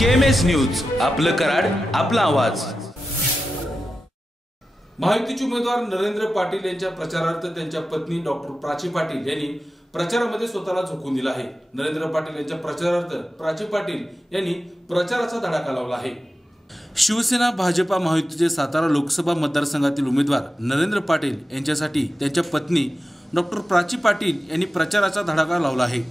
KMS news आपलं कराड आपला आवाज. महायुतीचे उमेदवार नरेंद्र पाटील यांच्या प्रचारार्थ त्यांच्या पत्नी डॉक्टर प्राची पाटील यांनी प्रचारामध्ये स्वतःला झोकून दिला आहे. नरेंद्र पाटील यांच्या प्रचारार्थ प्राची पाटील यांनी प्रचाराचा धडाका लावला आहे. शिवसेना भाजपा महायुतीचे सातारा लोकसभा मतदारसंघातील उमेदवार नरेंद्र पाटील यांच्यासाठी त्यांच्या पत्नी डॉक्टर प्राची पाटील यांनी प्रचाराचा धडाका लावला आहे.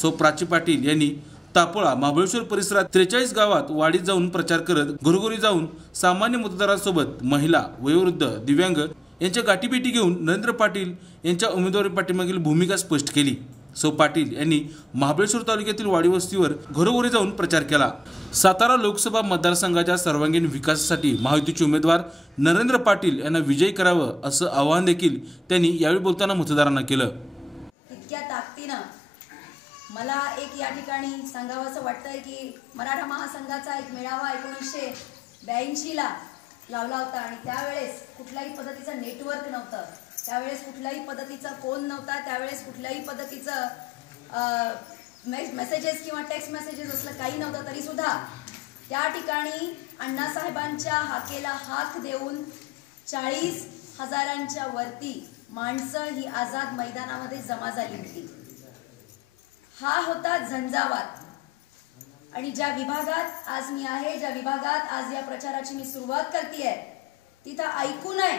सो प्राची पाटील यांनी तापोळा महाबळेश्वर परिसरात त्रेचाळीस गावात वाडीत जाऊन प्रचार करत घरोघरी जाऊन सामान्य मतदारांसोबत महिला वयोवृद्ध दिव्यांग यांच्या गाठीभेटी घेऊन नरेंद्र पाटील यांच्या उमेदवारी पाठीमागील भूमिका स्पष्ट केली. सौ पाटील यांनी महाबळेश्वर तालुक्यातील वाडी वस्तीवर घरोघरी जाऊन प्रचार केला. सातारा लोकसभा मतदारसंघाच्या सर्वांगीण विकासासाठी महायुतीचे उमेदवार नरेंद्र पाटील यांना विजयी करावं असं आवाहन देखील त्यांनी यावेळी बोलताना मतदारांना केलं. इतक्या ताकदीनं मला एक या ठिकाणी सांगावंसं वाटतंय की मराठा महासंघाचा एक मेळावा एकोणीसशे ब्याऐंशीला लावला होता आणि त्यावेळेस कुठल्याही पद्धतीचं नेटवर्क नव्हतं. त्यावेळेस कुठल्याही पद्धतीचा फोन नव्हता. त्यावेळेस कुठल्याही पद्धतीचं मेसेजेस किंवा टेक्स्ट मेसेजेस असलं काही नव्हतं तरीसुद्धा त्या ठिकाणी अण्णासाहेबांच्या हाकेला हात देऊन चाळीस हजारांच्या वरती माणसं ही आझाद मैदानामध्ये जमा झाली होती. हा होता झंझावात. आणि ज्या विभागात आज मी आहे ज्या विभागात आज या प्रचाराची मी सुरुवात करते तिथं ऐकू नये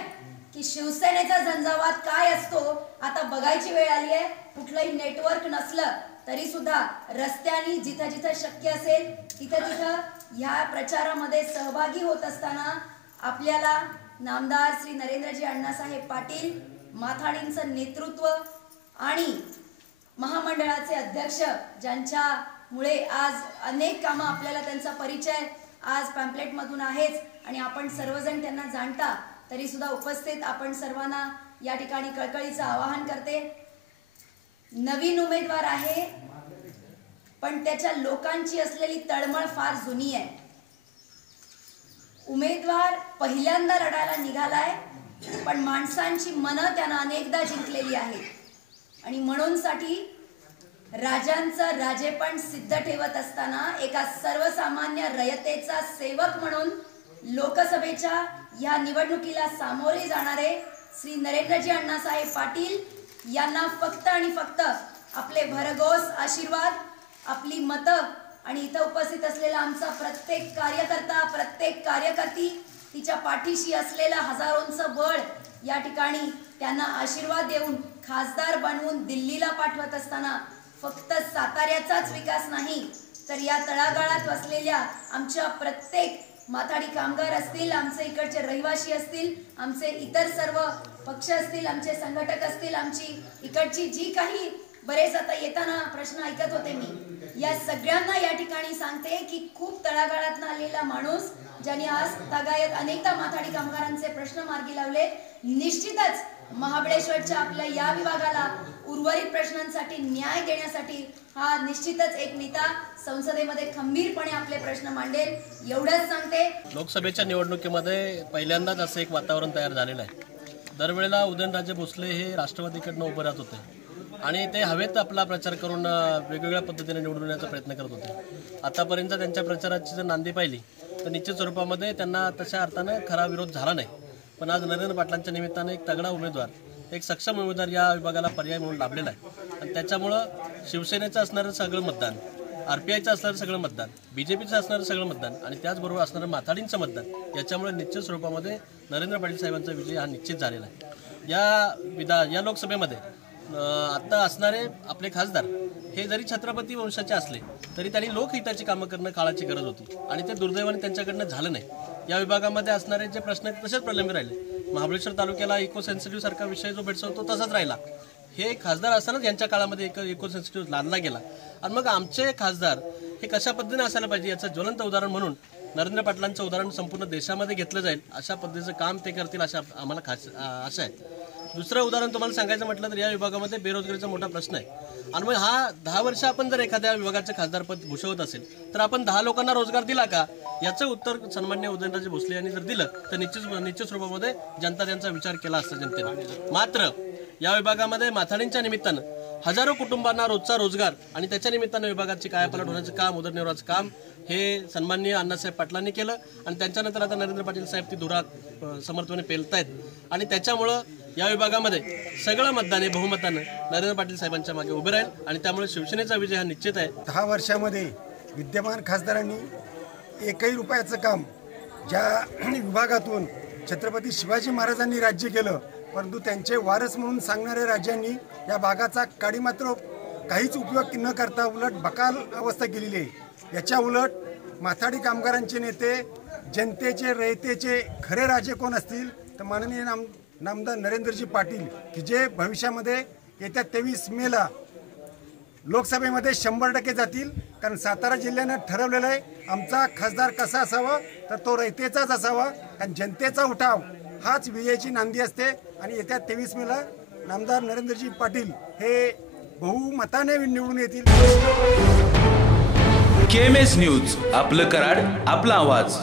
की शिवसेनेचा झंझावात काय असतो आता बघायची वेळ आली आहे. कुठलंही नेटवर्क नसलं तरी सुद्धा रस्त्यानी जिथं जिथं शक्य असेल तिथं तिथं ह्या प्रचारामध्ये सहभागी होत असताना आपल्याला नामदार श्री नरेंद्रजी अण्णासाहेब पाटील माथाडींचं नेतृत्व आणि महामंडळाचे अध्यक्ष ज्यांच्यामुळे आज अनेक कामं आपल्याला त्यांचा परिचय आज पॅम्पलेटमधून आहेच आणि आपण सर्वजण त्यांना जाणता तरी सुद्धा उपस्थित आपण सर्वांना या ठिकाणी कळकळीचं आवाहन करते. नवीन उमेदवार आहे पण त्याच्या लोकांची असलेली तळमळ फार जुनी आहे. उमेदवार पहिल्यांदा लढायला निघालाय पण माणसांची मनं त्यानं अनेकदा जिंकलेली आहेत. आणि म्हणून साठी राजांचं राजेपण सिद्ध ठेवत असताना एका सर्वसामान्य रयतेचा सेवक म्हणून लोकसभेच्या या निवडणुकीला सामोरे जाणारे श्री नरेंद्रजी अण्णासाहेब पाटील यांना फक्त आणि फक्त आपले भरघोस आशीर्वाद आपली मतं आणि इथं उपस्थित असलेला आमचा प्रत्येक कार्यकर्ता प्रत्येक कार्यकर्ती तिच्या पाठीशी असलेलं हजारोंचं बळ या ठिकाणी त्यांना आशीर्वाद देऊन खासदार बनवून दिल्लीला पाठवत असताना फक्त साताऱ्याचाच विकास नाही तर या तळागाळात वसलेल्या आमच्या प्रत्येक माथाडी कामगार असतील आमचे इकडचे रहिवासी असतील आमचे इतर सर्व पक्ष असतील आमचे संघटक असतील आमची इकडची जी काही बरेच आता येताना प्रश्न ऐकत होते मी. या सगळ्यांना या ठिकाणी सांगते की खूप तळागाळातनं आलेला माणूस ज्याने आज तागायत अनेकदा माथाडी कामगारांचे प्रश्न मार्गी लावले निश्चितच महाबळेश्वरच्या आपल्या या विभागाला उर्वरित प्रश्नांसाठी न्याय देण्यासाठी हा निश्चितच एक नेता संसदेमध्ये खंबीरपणे आपले प्रश्न मांडेल एवढंच सांगते. लोकसभेच्या निवडणुकीमध्ये पहिल्यांदाच असं एक वातावरण तयार झालेलं आहे. दरवेळेला उदयनराजे भोसले हे राष्ट्रवादीकडनं उभं राहत होते. आणि ते हवेत आपला प्रचार करून वेगवेगळ्या पद्धतीने निवडून येण्याचा प्रयत्न करत होते. आतापर्यंत त्यांच्या प्रचाराची जर नांदी पाहिली तर निश्चित स्वरूपामध्ये त्यांना तशा अर्थानं खरा विरोध झाला नाही. पण आज नरेंद्र पाटलांच्या निमित्तानं एक तगडा उमेदवार एक सक्षम उमेदवार या विभागाला पर्याय म्हणून लाभलेला आहे. आणि त्याच्यामुळं शिवसेनेचं असणारं सगळं मतदान आर पी आयचं असणारं सगळं मतदान बी जे पीचं असणारं सगळं मतदान आणि त्याचबरोबर असणारं माथाडींचं मतदान याच्यामुळे निश्चित स्वरूपामध्ये नरेंद्र पाटील साहेबांचा विजय हा निश्चित झालेला आहे. या विधा या लोकसभेमध्ये आत्ता असणारे आपले खासदार हे जरी छत्रपती वंशाचे असले तरी त्यांनी लोकहिताची कामं करणं काळाची गरज होती. आणि ते दुर्दैवाने त्यांच्याकडनं झालं नाही. या विभागामध्ये असणारे जे प्रश्न आहेत तसेच प्रलंबित राहिले. महाबळेश्वर तालुक्याला इको सेन्सिटिव्ह सारखा विषय जो भेटसवतो तसाच राहिला. हे खासदार असतानाच यांच्या काळामध्ये एक इको सेन्सिटिव्ह लादला गेला. आणि मग आमचे खासदार हे कशा पद्धतीने असायला पाहिजे याचं ज्वलंत उदाहरण म्हणून नरेंद्र पाटलांचं उदाहरण संपूर्ण देशामध्ये घेतलं जाईल अशा पद्धतीचं काम ते करतील अशा आम्हाला खास आशा आहे दुसरं उदाहरण तुम्हाला सांगायचं म्हटलं तर या विभागामध्ये बेरोजगारीचा मोठा प्रश्न आहे. आणि मग हा दहा वर्ष आपण जर एखाद्या विभागाचं खासदारपद भूषवत असेल तर आपण दहा लोकांना रोजगार दिला का? याचं उत्तर सन्मान्य उदयनराजे भोसले यांनी जर दिलं तर निश्चित निश्चित स्वरूपामध्ये जनता त्यांचा विचार केला असता जनतेने. मात्र या विभागामध्ये माथाडींच्या निमित्तानं हजारो कुटुंबांना रोजचा रोजगार आणि त्याच्या निमित्तानं विभागाची कायापालट होण्याचं काम उदरनिर्वाहाचं काम हे सन्माननीय अण्णासाहेब पाटलांनी केलं. आणि त्यांच्यानंतर आता नरेंद्र पाटील साहेब ती धुरा अ, समर्थपणे पेलतायत. आणि त्याच्यामुळं या विभागामध्ये सगळं मतदान हे बहुमतानं नरेंद्र पाटील साहेबांच्या मागे उभे राहील आणि त्यामुळे शिवसेनेचा विजय हा निश्चित आहे. दहा वर्षामध्ये विद्यमान खासदारांनी एकही रुपयाचं काम ज्या विभागातून छत्रपती शिवाजी महाराजांनी राज्य केलं परंतु त्यांचे वारस म्हणून सांगणाऱ्या राज्यांनी या भागाचा काडी मात्र काहीच उपयोग न करता उलट बकाल अवस्था केलेली आहे. याच्या उलट माथाडी कामगारांचे नेते जनतेचे रयतेचे खरे राजे कोण असतील तर माननीय नाम नामदार नरेंद्रजी पाटील की जे भविष्यामध्ये येत्या तेवीस मेला लोकसभेमध्ये शंभर टक्के जातील कारण सातारा जिल्ह्यानं ठरवलेलं आहे आमचा खासदार कसा असावा तर तो रयतेचाच असावा कारण जनतेचा उठाव हाच विजयाची नांदी असते. आणि येत्या तेवीस मेला नामदार नरेंद्रजी पाटील हे बहुमताने निवडून येतील. के एम एस न्यूज आपलं कराड आपला आवाज.